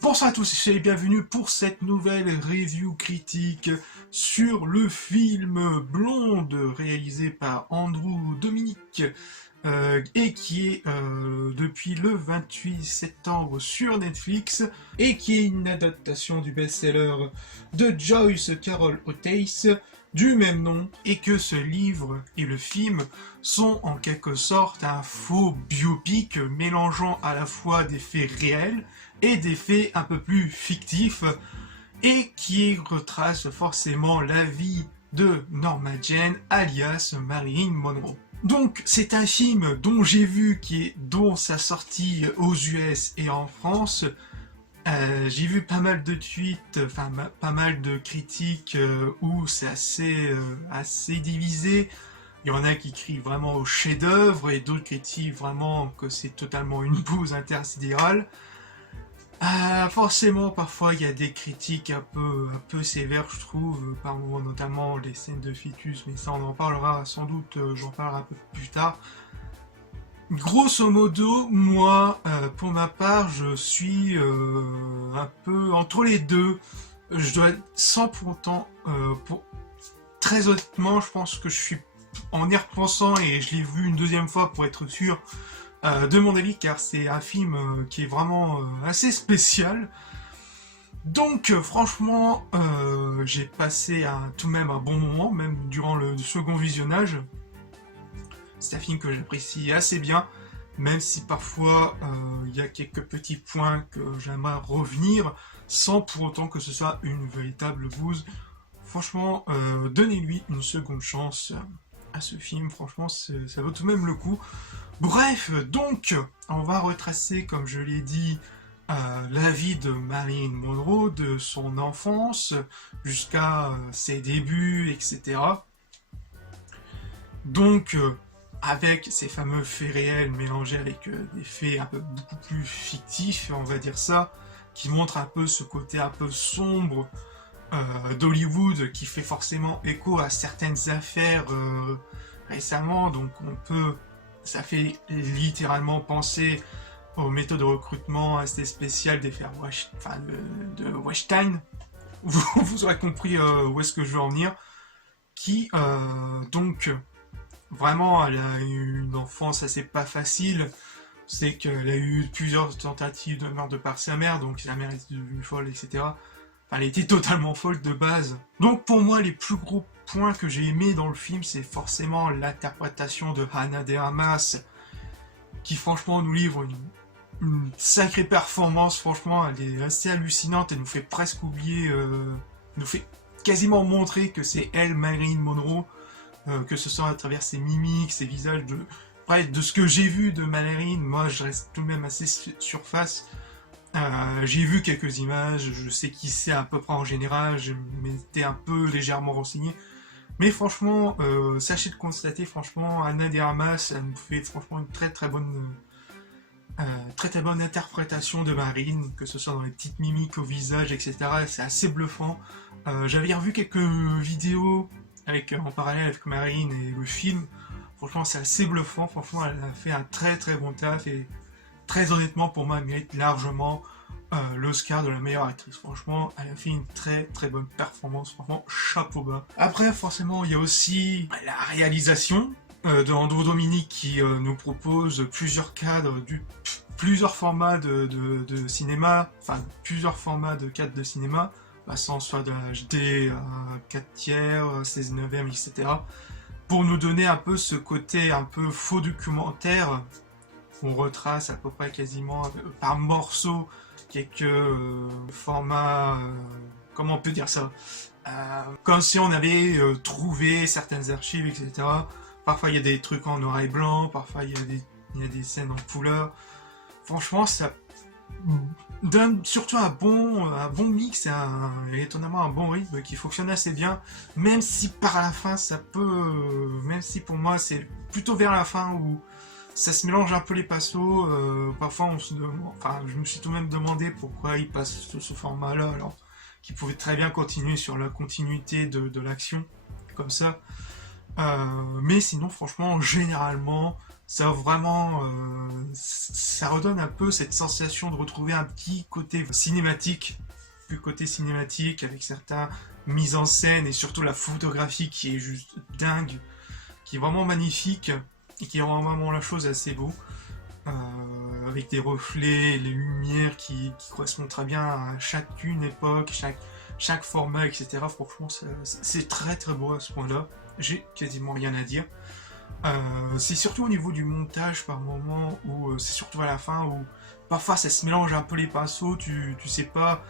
Bonsoir à tous et bienvenue pour cette nouvelle review critique sur le film Blonde réalisé par Andrew Dominik et qui est depuis le 28 septembre sur Netflix et qui est une adaptation du best-seller de Joyce Carol Oates du même nom, et que ce livre et le film sont en quelque sorte un faux biopic mélangeant à la fois des faits réels et des faits un peu plus fictifs, et qui retrace forcément la vie de Norma Jean alias Marilyn Monroe. Donc c'est un film dont j'ai vu dont sa sortie aux US et en France. J'ai vu pas mal de tweets, pas mal de critiques où c'est assez divisé. Il y en a qui crient vraiment au chef-d'œuvre et d'autres critiquent vraiment que c'est totalement une bouse intersidérale. Forcément, parfois il y a des critiques un peu sévères, je trouve, par moments, notamment les scènes de fœtus, mais ça on en parlera sans doute, j'en parlerai un peu plus tard. Grosso modo, moi, pour ma part, je suis un peu entre les deux. Je dois être 100%, très honnêtement, je pense que je suis, en y repensant, et je l'ai vu une deuxième fois pour être sûr de mon avis, car c'est un film qui est vraiment assez spécial. Donc, franchement, j'ai passé tout de même un bon moment, même durant le second visionnage. C'est un film que j'apprécie assez bien, même si parfois il y a quelques petits points que j'aimerais revenir, sans pour autant que ce soit une véritable bouse. Franchement, donnez-lui une seconde chance à ce film, franchement ça vaut tout de même le coup. Bref, donc, on va retracer, comme je l'ai dit, la vie de Marilyn Monroe, de son enfance jusqu'à ses débuts, etc. Donc, avec ces fameux faits réels mélangés avec des faits un peu beaucoup plus fictifs, on va dire ça, qui montrent un peu ce côté un peu sombre d'Hollywood, qui fait forcément écho à certaines affaires récemment. Donc ça fait littéralement penser aux méthodes de recrutement assez spéciales des frères de Weinstein. Vous aurez compris où est-ce que je veux en venir. Qui donc vraiment, elle a eu une enfance assez pas facile. C'est qu'elle a eu plusieurs tentatives de meurtre de par sa mère, donc sa mère était devenue folle, etc. Enfin, elle était totalement folle de base. Donc pour moi, les plus gros points que j'ai aimés dans le film, c'est forcément l'interprétation de Ana de Armas, qui franchement nous livre une sacrée performance. Franchement, elle est assez hallucinante, elle nous fait presque oublier, nous fait quasiment montrer que c'est elle, Marilyn Monroe. Que ce soit à travers ses mimiques, ses visages, de ce que j'ai vu de Marilyn. Moi je reste tout de même assez surface. J'ai vu quelques images, je sais qui c'est à peu près en général, je m'étais un peu légèrement renseigné. Mais franchement, sachez de constater, franchement, Ana de Armas, elle nous fait franchement une très bonne interprétation de Marilyn, que ce soit dans les petites mimiques au visage, etc. C'est assez bluffant. J'avais revu quelques vidéos en parallèle avec Marilyn et le film. Franchement, c'est assez bluffant. Franchement, elle a fait un très bon taf, et très honnêtement, pour moi, elle mérite largement l'Oscar de la meilleure actrice. Franchement, elle a fait une très bonne performance. Franchement, chapeau bas. Après, forcément, il y a aussi la réalisation de Andrew Dominik, qui nous propose plusieurs cadres, plusieurs formats de cinéma, enfin plusieurs formats de cadres de cinéma, passant soit de HD à 4 tiers, 16 neuvième, etc. Pour nous donner un peu ce côté un peu faux documentaire. On retrace à peu près quasiment par morceaux quelques formats, comment on peut dire ça, comme si on avait trouvé certaines archives, etc. Parfois il y a des trucs en noir et blanc, parfois il y a des scènes en couleur. Franchement, ça donne surtout un bon mix et étonnamment un bon rythme qui fonctionne assez bien, même si par la fin ça peut, même si pour moi c'est plutôt vers la fin où ça se mélange un peu les passos. Parfois, enfin, je me suis tout de même demandé pourquoi il passe sous ce format-là, alors qu'il pouvait très bien continuer sur la continuité de l'action, comme ça. Mais sinon, franchement, généralement, ça vraiment, ça redonne un peu cette sensation de retrouver un petit côté cinématique, plus côté cinématique, avec certains mises en scène et surtout la photographie qui est juste dingue, qui est vraiment magnifique et qui rend vraiment la chose assez beau, avec des reflets, les lumières qui correspondent très bien à chacune époque, chaque format, etc. Franchement, c'est très très beau à ce point-là. J'ai quasiment rien à dire. C'est surtout au niveau du montage par moment, où c'est surtout à la fin, où parfois ça se mélange un peu les pinceaux, tu sais pas,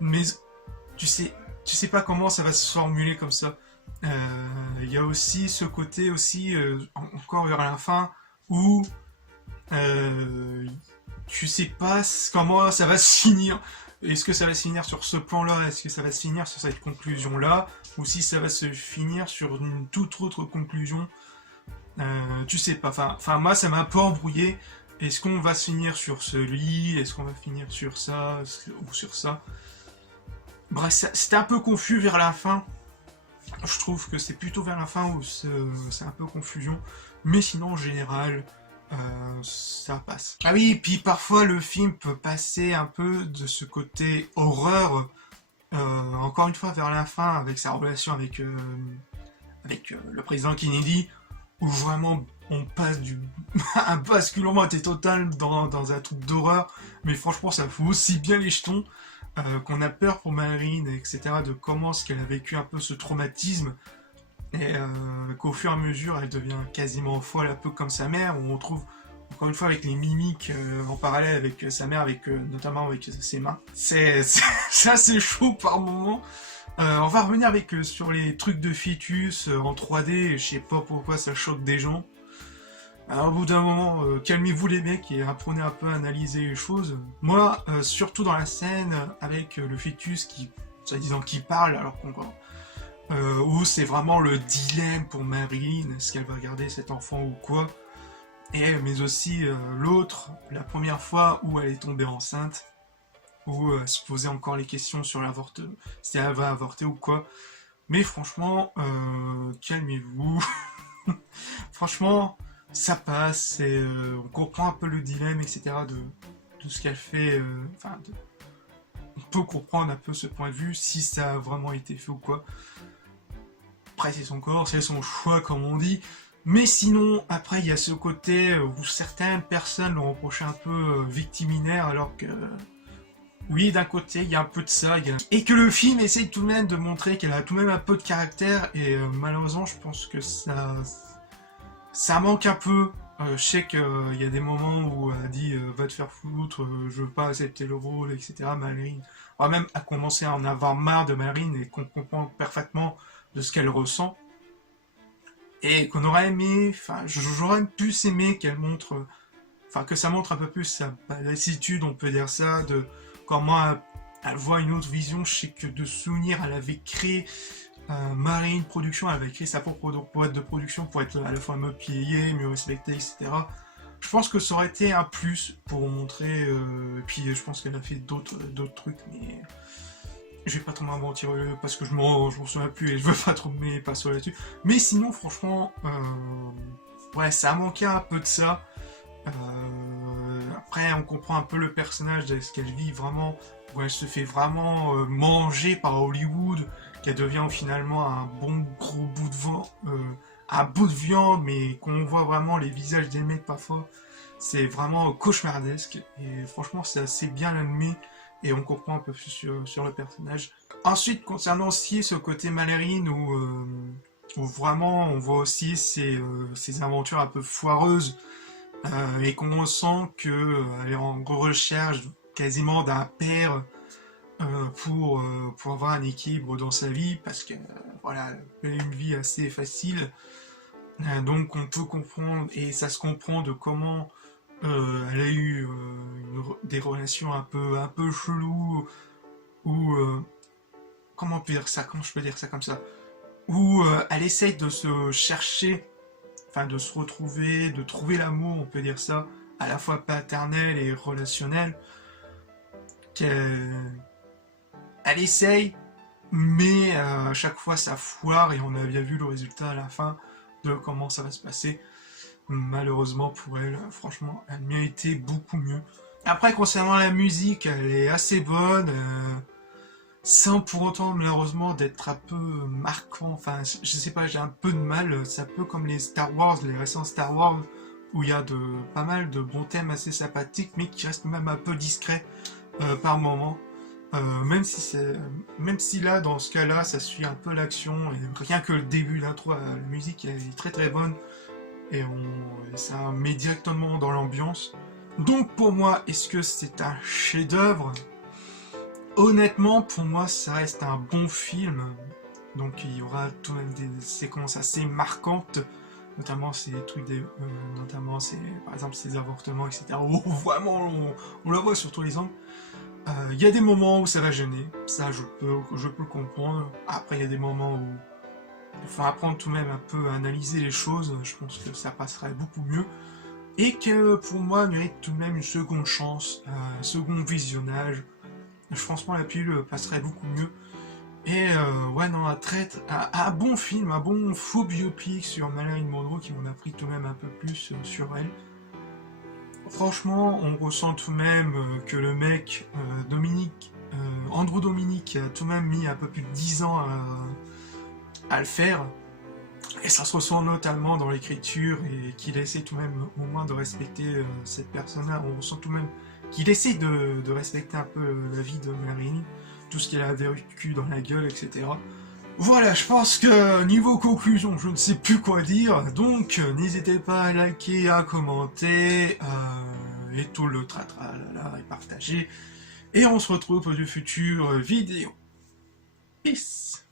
mais tu sais pas comment ça va se formuler comme ça. Il y a aussi ce côté aussi, encore vers la fin, où euh, tu sais pas comment ça va se finir. Est-ce que ça va se finir sur ce plan-là? Est-ce que ça va se finir sur cette conclusion-là? Ou si ça va se finir sur une toute autre conclusion? Tu sais pas. Enfin, moi, ça m'a un peu embrouillé. Est-ce qu'on va se finir sur ce lit? Est-ce qu'on va finir sur ça? Ou sur ça? Bref, c'était un peu confus vers la fin. Je trouve que c'est plutôt vers la fin où c'est un peu confusion. Mais sinon, en général, ça passe. Ah oui, puis parfois le film peut passer un peu de ce côté horreur, encore une fois vers la fin, avec sa relation avec le président Kennedy, où vraiment on passe un basculement était total dans un truc d'horreur, mais franchement ça fout aussi bien les jetons, qu'on a peur pour Marine, etc., de comment ce qu'elle a vécu un peu ce traumatisme, et qu'au fur et à mesure elle devient quasiment folle, un peu comme sa mère, où on trouve encore une fois avec les mimiques en parallèle avec sa mère, avec notamment avec ses mains. C'est assez chaud par moment. On va revenir sur les trucs de fœtus en 3D, je sais pas pourquoi ça choque des gens. Alors, au bout d'un moment, calmez-vous les mecs et apprenez un peu à analyser les choses. Moi, surtout dans la scène avec le fœtus qui, soi-disant, qui parle, alors qu'on où c'est vraiment le dilemme pour Marine, est-ce qu'elle va garder cet enfant ou quoi. Mais aussi l'autre, la première fois où elle est tombée enceinte, où elle se posait encore les questions sur l'avortement, si elle va avorter ou quoi. Mais franchement, calmez-vous. Franchement, ça passe, on comprend un peu le dilemme, etc. de ce qu'elle fait. On peut comprendre un peu ce point de vue, si ça a vraiment été fait ou quoi. Après, c'est son corps, c'est son choix, comme on dit. Mais sinon, après, il y a ce côté où certaines personnes l'ont reproché un peu victiminaire, alors que oui, d'un côté, il y a un peu de ça, et que le film essaye tout de même de montrer qu'elle a tout de même un peu de caractère, et malheureusement, je pense que ça manque un peu. Je sais qu'il y a des moments où elle a dit va te faire foutre, je veux pas accepter le rôle, etc. Marine, on va même à commencer à en avoir marre de Marine, et qu'on comprend parfaitement de ce qu'elle ressent. Et qu'on aurait aimé, enfin, j'aurais plus aimé qu'elle montre, enfin, que ça montre un peu plus sa lassitude, on peut dire ça, de comment elle voit une autre vision. Je sais que de souvenir, elle avait créé Marine Production, elle avait créé sa propre boîte de production pour être à la fois mieux payée, mieux respectée, etc. Je pense que ça aurait été un plus pour montrer, puis je pense qu'elle a fait d'autres trucs, mais je vais pas trop m'aventir parce que je m'en souviens plus et je veux pas trop me passer là-dessus. Mais sinon, franchement, ouais, ça a manqué un peu de ça. Après, on comprend un peu le personnage de ce qu'elle vit vraiment, où elle se fait vraiment manger par Hollywood, qu'elle devient finalement un bon gros bout de un bout de viande, mais qu'on voit vraiment les visages des mecs parfois. C'est vraiment cauchemardesque, et franchement, c'est assez bien animé, et on comprend un peu plus sur le personnage. Ensuite, concernant aussi ce côté Malérine, où vraiment on voit aussi ses aventures un peu foireuses, et qu'on sent qu'elle est en recherche quasiment d'un père, pour avoir un équilibre dans sa vie, parce que voilà, elle a une vie assez facile. Donc on peut comprendre, et ça se comprend, de comment elle a eu des relations un peu cheloues, ou comment je peux dire ça comme ça, où elle essaye de se chercher enfin de se retrouver, de trouver l'amour, on peut dire ça, à la fois paternel et relationnel, qu'elle essaye, mais à chaque fois ça foire et on a bien vu le résultat à la fin de comment ça va se passer. Malheureusement pour elle, franchement, elle méritait beaucoup mieux. Après, concernant la musique, elle est assez bonne, sans pour autant, malheureusement, d'être un peu marquant. Enfin, je sais pas, j'ai un peu de mal. C'est un peu comme les Star Wars, les récents Star Wars, où il y a pas mal de bons thèmes assez sympathiques, mais qui restent même un peu discrets par moment. Même si là, dans ce cas-là, ça suit un peu l'action, et rien que le début, l'intro, la musique est très très bonne, et ça met directement dans l'ambiance. Donc pour moi, est-ce que c'est un chef-d'œuvre? Honnêtement, pour moi, ça reste un bon film. Donc il y aura tout de même des séquences assez marquantes, notamment ces trucs notamment par exemple ces avortements, etc. Où vraiment on la voit sur tous les angles. Il y a des moments où ça va gêner, ça je peux le comprendre. Après il y a des moments où il faut apprendre tout de même un peu à analyser les choses, je pense que ça passerait beaucoup mieux. Et que pour moi mérite tout de même une seconde chance, un second visionnage. Franchement la pilule passerait beaucoup mieux. Et ouais non, un bon film, un bon faux biopic sur Marilyn Monroe qui m'en a pris tout de même un peu plus sur elle. Franchement, on ressent tout de même que le mec, Andrew Dominic, a tout de même mis un peu plus de 10 ans à le faire. Et ça se ressent notamment dans l'écriture et qu'il essaie tout de même au moins de respecter cette personne-là. On ressent tout de même qu'il essaie de respecter un peu la vie de Marilyn, tout ce qu'elle a vécu dans la gueule, etc. Voilà, je pense que niveau conclusion, je ne sais plus quoi dire, donc n'hésitez pas à liker, à commenter, et tout le tratralala et partager. Et on se retrouve pour de futures vidéos. Peace!